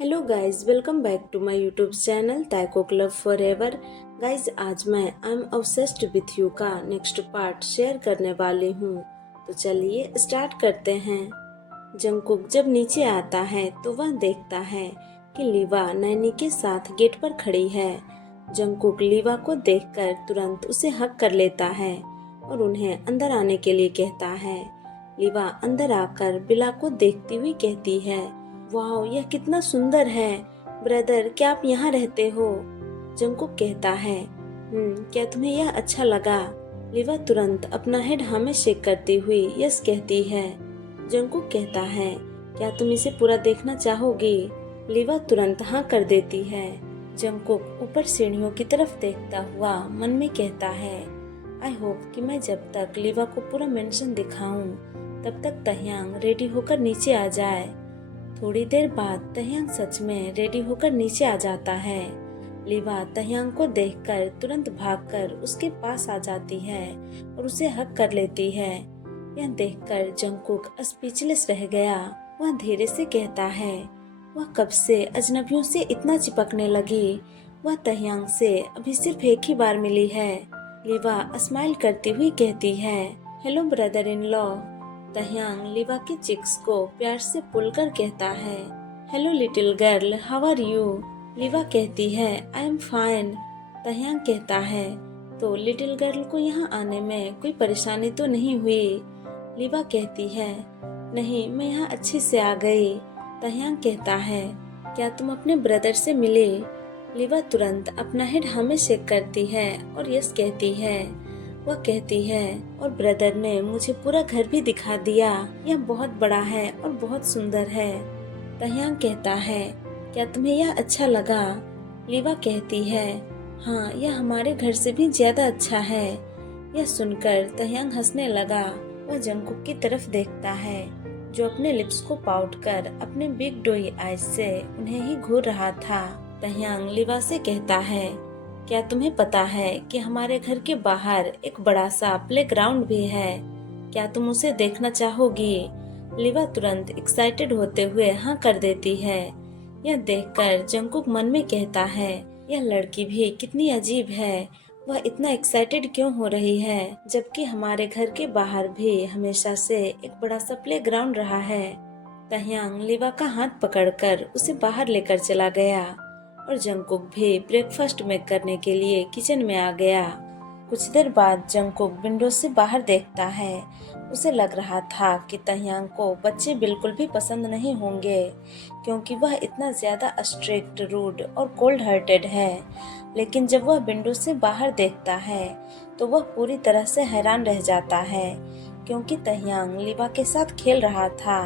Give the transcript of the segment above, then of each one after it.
Hello guys, welcome back to my YouTube channel Taiko club forever. Guys, आज मैं I am obsessed with you का next part share करने वाली हूँ। तो चलिए स्टार्ट करते हैं। जंगकुक जब नीचे आता है तो वह देखता है कि लीवा नैनी के साथ गेट पर खड़ी है। जंगकुक लीवा को देखकर तुरंत उसे हक कर लेता है और उन्हें अंदर आने के लिए कहता है। लीवा अंदर आकर बिला को देखती हुई कहती है, वाह, यह कितना सुंदर है। ब्रदर, क्या आप यहाँ रहते हो? जंगकुक कहता है, क्या तुम्हें यह अच्छा लगा? लीवा तुरंत अपना हेड हाँ में शेक करती हुई यस कहती है। जंगकुक कहता है, क्या तुम इसे पूरा देखना चाहोगी? लीवा तुरंत हाँ कर देती है। जंगकुक ऊपर सीढ़ियों की तरफ देखता हुआ मन में कहता है, आई होप कि मैं जब तक लीवा को पूरा मेंशन दिखाऊं तब तक तह्यांग रेडी होकर नीचे आ जाए। थोड़ी देर बाद तह्यांग सच में रेडी होकर नीचे आ जाता है। लीवा तह्यांग को देखकर तुरंत भागकर उसके पास आ जाती है और उसे हक कर लेती है। यह देखकर जंगकुक स्पीचलेस रह गया। वह धीरे से कहता है, वह कब से अजनबियों से इतना चिपकने लगी? वह तह्यांग से अभी सिर्फ एक ही बार मिली है। लीवा स्माइल करती हुई कहती है, हेलो ब्रदर इन लॉ। तह्यांग लीवा की चिक्स को प्यार से पुल कर कहता है, hello little girl, how are you? लीवा कहती है, आई एम फाइन। तह्यांग कहता है, तो लिटिल गर्ल को यहाँ आने में कोई परेशानी तो नहीं हुई? लीवा कहती है, नहीं, मैं यहाँ अच्छे से आ गई। तह्यांग कहता है, क्या तुम अपने ब्रदर से मिले? लीवा तुरंत अपना हेड हमें शेक करती है और यस कहती है। वह कहती है, और ब्रदर ने मुझे पूरा घर भी दिखा दिया। यह बहुत बड़ा है और बहुत सुंदर है। तह्यांग कहता है, क्या तुम्हें यह अच्छा लगा? लीवा कहती है, हाँ, यह हमारे घर से भी ज्यादा अच्छा है। यह सुनकर तह्यांग हंसने लगा। वह जंगकुक की तरफ देखता है जो अपने लिप्स को पाउट कर अपने बिग डोई आईज से उन्हें ही घूर रहा था। तह्यांग लीवा से कहता है, क्या तुम्हें पता है कि हमारे घर के बाहर एक बड़ा सा प्लेग्राउंड भी है? क्या तुम उसे देखना चाहोगी? लीवा तुरंत एक्साइटेड होते हुए हाँ कर देती है। यह देखकर जंगकुक मन में कहता है, यह लड़की भी कितनी अजीब है। वह इतना एक्साइटेड क्यों हो रही है, जबकि हमारे घर के बाहर भी हमेशा से एक बड़ा सा प्लेग्राउंड रहा है। तह्यांग लीवा का हाथ पकड़कर उसे बाहर लेकर चला गया और जंगकुक भी ब्रेकफास्ट में करने के लिए किचन में आ गया। कुछ देर बाद जंगकुक विंडो से बाहर देखता है। उसे लग रहा था कि तह्यांग को बच्चे बिल्कुल भी पसंद नहीं होंगे, क्योंकि वह इतना ज्यादा स्ट्रिक्ट, रूड और कोल्ड हार्टेड है। लेकिन जब वह विंडो से बाहर देखता है तो वह पूरी तरह से हैरान रह जाता है, क्योंकि तह्यांग लीवा के साथ खेल रहा था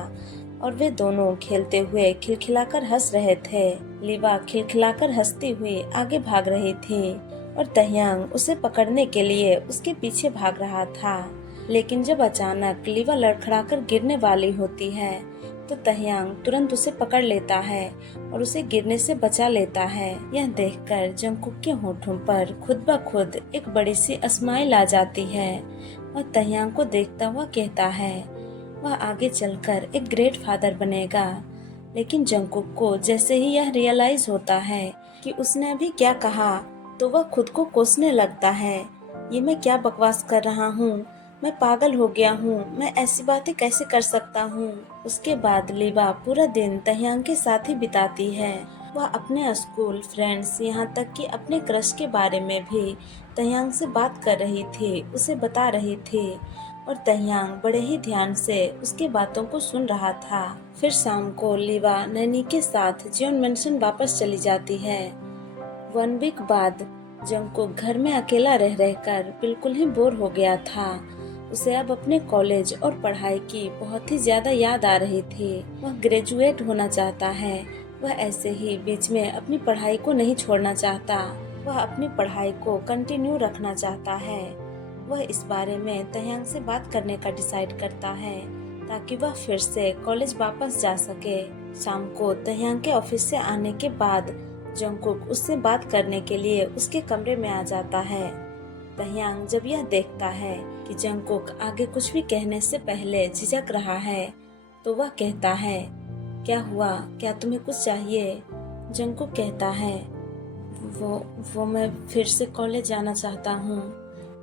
और वे दोनों खेलते हुए खिलखिलाकर हंस रहे थे। लीवा खिलखिलाकर हंसती हुई आगे भाग रही थी और तह्यांग उसे पकड़ने के लिए उसके पीछे भाग रहा था। लेकिन जब अचानक लीवा लड़खड़ाकर गिरने वाली होती है तो तह्यांग तुरंत उसे पकड़ लेता है और उसे गिरने से बचा लेता है। यह देखकर जंगकुक के होठों पर खुद ब खुद एक बड़ी सी स्माइल आ जाती है और तह्यांग को देखता हुआ कहता है, वह आगे चलकर एक ग्रेट फादर बनेगा। लेकिन जंगकुक को जैसे ही यह रियलाइज होता है कि उसने अभी क्या कहा, तो वह खुद को कोसने लगता है, ये मैं क्या बकवास कर रहा हूँ? मैं पागल हो गया हूँ। मैं ऐसी बातें कैसे कर सकता हूँ? उसके बाद लीवा पूरा दिन तह्यांग के साथ ही बिताती है। वह अपने स्कूल फ्रेंड्स, यहाँ तक कि अपने क्रश के बारे में भी तह्यांग से बात कर रही थी, उसे बता रही थी और तह्यांग बड़े ही ध्यान से उसकी बातों को सुन रहा था। फिर शाम को लीवा नैनी के साथ जियोन मेंशन वापस चली जाती है। 1 वीक बाद जंगकुक घर में अकेला रह रहकर बिल्कुल ही बोर हो गया था। उसे अब अपने कॉलेज और पढ़ाई की बहुत ही ज्यादा याद आ रही थी। वह ग्रेजुएट होना चाहता है। वह ऐसे ही बीच में अपनी पढ़ाई को नहीं छोड़ना चाहता। वह अपनी पढ़ाई को कंटिन्यू रखना चाहता है। वह इस बारे में तह्यांग से बात करने का डिसाइड करता है ताकि वह फिर से कॉलेज वापस जा सके। शाम को तह्यांग के ऑफिस से आने के बाद जंगकुक उससे बात करने के लिए उसके कमरे में आ जाता है। तह्यांग जब यह देखता है कि जंगकुक आगे कुछ भी कहने से पहले झिझक रहा है तो वह कहता है, क्या हुआ, क्या तुम्हें कुछ चाहिए? जंकुक कहता है, वो मैं फिर से कॉलेज जाना चाहता हूँ।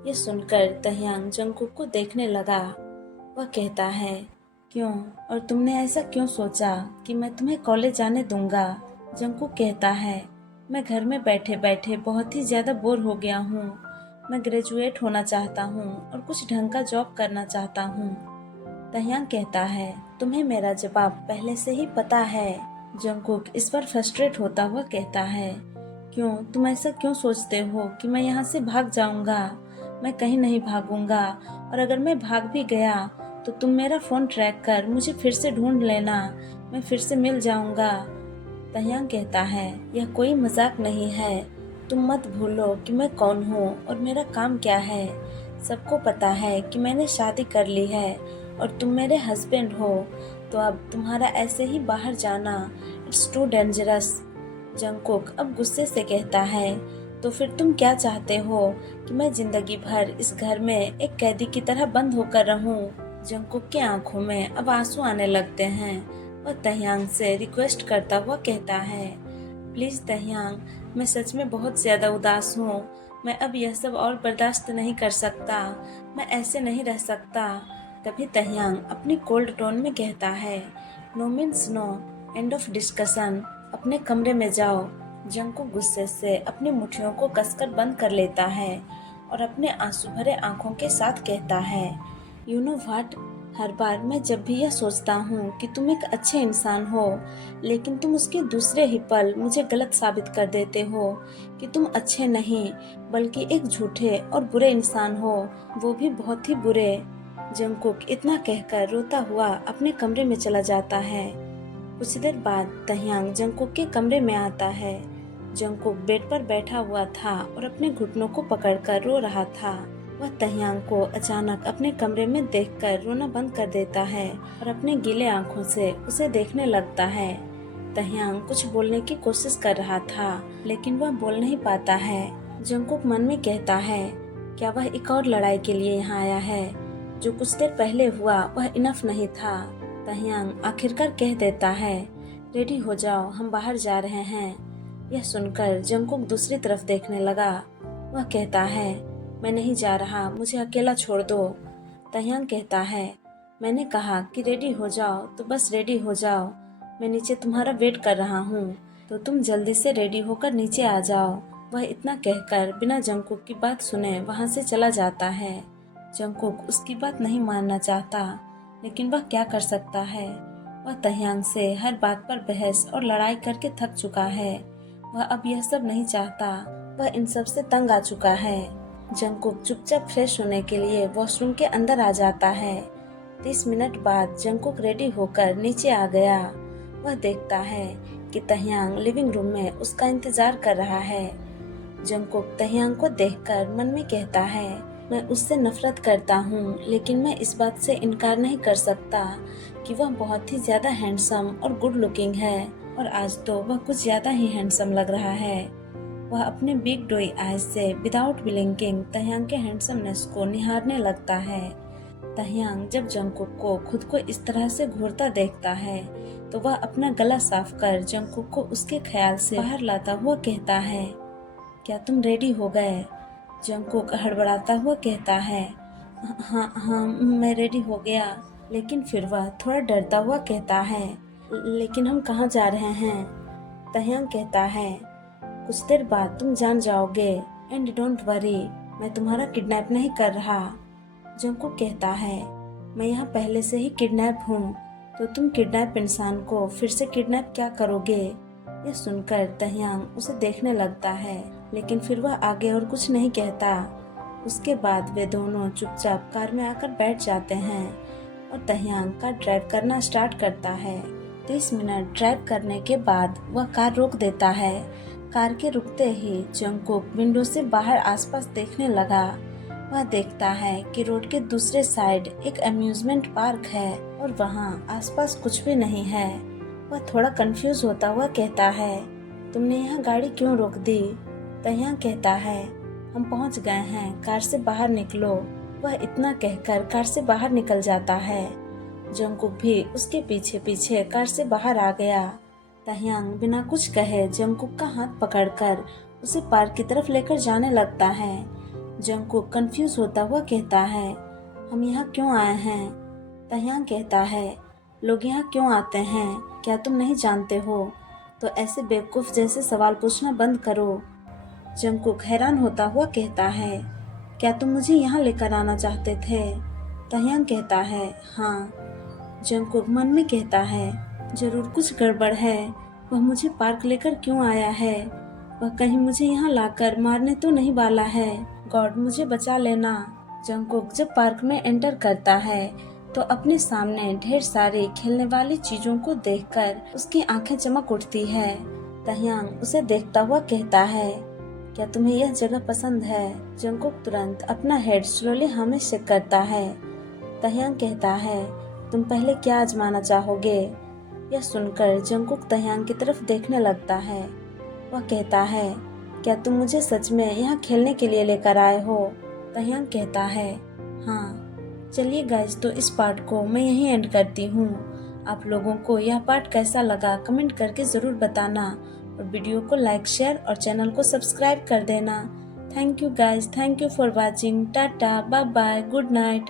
ये सुनकर तह्यांग जंकुक को देखने लगा। वह कहता है, क्यों, और तुमने ऐसा क्यों सोचा कि मैं तुम्हें कॉलेज जाने दूंगा? जंकुक कहता है, मैं घर में बैठे बैठे बहुत ही ज्यादा बोर हो गया हूँ। मैं ग्रेजुएट होना चाहता हूँ और कुछ ढंग का जॉब करना चाहता हूँ। तह्यांग कहता है, तुम्हें मेरा जवाब पहले से ही पता है। जंकुक इस पर फ्रस्ट्रेट होता हुआ कहता है, क्यों, तुम ऐसा क्यों सोचते हो कि मैं यहाँ से भाग जाऊंगा? मैं कहीं नहीं भागूंगा, और अगर मैं भाग भी गया तो तुम मेरा फोन ट्रैक कर मुझे फिर से ढूंढ लेना, मैं फिर से मिल जाऊंगा। तह्यांग कहता है, यह कोई मजाक नहीं है। तुम मत भूलो कि मैं कौन हूँ और मेरा काम क्या है। सबको पता है कि मैंने शादी कर ली है और तुम मेरे हस्बैंड हो, तो अब तुम्हारा ऐसे ही बाहर जाना इट्स टू डेंजरस। जंकुक अब गुस्से से कहता है, तो फिर तुम क्या चाहते हो कि मैं जिंदगी भर इस घर में एक कैदी की तरह बंद होकर रहूं? जंकुक की आंखों में अब आंसू आने लगते हैं। वह तह्यांग से रिक्वेस्ट करता हुआ कहता है, प्लीज तह्यांग, मैं सच में बहुत ज्यादा उदास हूँ। मैं अब यह सब और बर्दाश्त नहीं कर सकता। मैं ऐसे नहीं रह सकता। तभी तह्यांग अपनी कोल्ड टोन में कहता है, no means no, end of discussion, अपने कमरे में जाओ। जंकुक गुस्से से अपनी मुट्ठियों को कसकर बंद कर लेता है और अपने आंसू भरे आंखों के साथ कहता है, यू नो व्हाट, हर बार मैं जब भी यह सोचता हूँ कि तुम एक अच्छे इंसान हो, लेकिन तुम उसके दूसरे ही पल मुझे गलत साबित कर देते हो कि तुम अच्छे नहीं बल्कि एक झूठे और बुरे इंसान हो, वो भी बहुत ही बुरे। जंकुक इतना कहकर रोता हुआ अपने कमरे में चला जाता है। कुछ देर बाद तह्यांग जंकुक के कमरे में आता है। जंकुक बेड पर बैठा हुआ था और अपने घुटनों को पकड़कर रो रहा था। वह तह्यांग को अचानक अपने कमरे में देखकर रोना बंद कर देता है और अपने गीले आंखों से उसे देखने लगता है। तह्यांग कुछ बोलने की कोशिश कर रहा था, लेकिन वह बोल नहीं पाता है। जंकुक मन में कहता है, क्या वह एक और लड़ाई के लिए यहाँ आया है? जो कुछ देर पहले हुआ वह इनफ नहीं था। तह्यांग आखिरकार कह देता है, रेडी हो जाओ, हम बाहर जा रहे हैं। यह सुनकर जंकुक दूसरी तरफ देखने लगा। वह कहता है, मैं नहीं जा रहा, मुझे अकेला छोड़ दो। तह्यांग कहता है, मैंने कहा कि रेडी हो जाओ तो बस रेडी हो जाओ। मैं नीचे तुम्हारा वेट कर रहा हूँ, तो तुम जल्दी से रेडी होकर नीचे आ जाओ। वह इतना कहकर बिना जंकुक की बात सुने वहाँ से चला जाता है। जंकुक उसकी बात नहीं मानना चाहता, लेकिन वह क्या कर सकता है। वह तह्यांग से हर बात पर बहस और लड़ाई करके थक चुका है। वह अब यह सब नहीं चाहता, वह इन सब से तंग आ चुका है। जंकुक चुपचाप फ्रेश होने के लिए वॉशरूम के अंदर आ जाता है। 30 मिनट बाद जंकुक रेडी होकर नीचे आ गया। वह देखता है कि तह्यांग लिविंग रूम में उसका इंतजार कर रहा है। जंकुक तह्यांग को देखकर मन में कहता है, मैं उससे नफरत करता हूँ, लेकिन मैं इस बात से इनकार नहीं कर सकता कि वह बहुत ही ज्यादा हैंडसम और गुड लुकिंग है, और आज तो वह कुछ ज्यादा ही हैंडसम लग रहा है। वह अपने बिग डोई आईज से विदाउट ब्लिंकिंग तह्यांग के हैंडसमनेस को निहारने लगता है। तह्यांग जब जंकुक को खुद को इस तरह से घूरता देखता है तो वह अपना गला साफ कर जंकुक को उसके ख्याल से बाहर लाता हुआ कहता है, क्या तुम रेडी हो गए? जंकुक हड़बड़ाता हुआ कहता है, हाँ, मैं रेडी हो गया। लेकिन फिर वह थोड़ा डरता हुआ कहता है, लेकिन हम कहाँ जा रहे हैं? तह्यांग कहता है, कुछ देर बाद तुम जान जाओगे, एंड डोंट वरी, मैं तुम्हारा किडनैप नहीं कर रहा। जंकुक कहता है, मैं यहाँ पहले से ही किडनैप हूँ, तो तुम किडनैप इंसान को फिर से किडनैप क्या करोगे? यह सुनकर तह्यांग उसे देखने लगता है, लेकिन फिर वह आगे और कुछ नहीं कहता। उसके बाद वे दोनों चुपचाप कार में आकर बैठ जाते हैं और तह्यांग कार ड्राइव करना स्टार्ट करता है। 30 मिनट ड्राइव करने के बाद वह कार रोक देता है। कार के रुकते ही जंकुक विंडो से बाहर आसपास देखने लगा। वह देखता है कि रोड के दूसरे साइड एक अम्यूजमेंट पार्क है और वहाँ आसपास कुछ भी नहीं है। वह थोड़ा कंफ्यूज होता हुआ कहता है, तुमने यहाँ गाड़ी क्यों रोक दी? तह्यांग कहता है, हम पहुँच गए हैं, कार से बाहर निकलो। वह इतना कहकर कार से बाहर निकल जाता है। जंगकुक भी उसके पीछे पीछे कार से बाहर आ गया। तह्यांग बिना कुछ कहे जंगकुक का हाथ पकड़कर उसे पार्क की तरफ लेकर जाने लगता है। जंगकुक कंफ्यूज होता हुआ कहता है, हम यहाँ क्यों आए हैं? तह्यांग कहता है, लोग यहाँ क्यों आते हैं, क्या तुम नहीं जानते हो? तो ऐसे बेवकूफ जैसे सवाल पूछना बंद करो। जंगकुक हैरान होता हुआ कहता है, क्या तुम मुझे यहाँ लेकर आना चाहते थे? तह्यांग कहता है, हाँ। जंगकुक मन में कहता है, जरूर कुछ गड़बड़ है। वह मुझे पार्क लेकर क्यों आया है? वह कहीं मुझे यहाँ लाकर मारने तो नहीं वाला है? गॉड, मुझे बचा लेना। जंगकुक जब पार्क में एंटर करता है तो अपने सामने ढेर सारी खेलने वाली चीजों को देखकर उसकी आंखें चमक उठती है। तह्यांग उसे देखता हुआ कहता है, क्या तुम्हें यह जगह पसंद है? जंगकुक तुरंत अपना हेड स्लोली हाँ में शेक करता है। तह्यांग कहता है, तुम पहले क्या आजमाना चाहोगे? यह सुनकर जंगकुक तह्यांग की तरफ देखने लगता है। वह कहता है, क्या तुम मुझे सच में यहाँ खेलने के लिए लेकर आए हो? तह्यांग कहता है, हाँ। चलिए गाइज, तो इस पार्ट को मैं यहीं एंड करती हूँ। आप लोगों को यह पार्ट कैसा लगा कमेंट करके ज़रूर बताना और वीडियो को लाइक, शेयर और चैनल को सब्सक्राइब कर देना। Thank you guys, thank you for watching. Tata, bye bye, good night.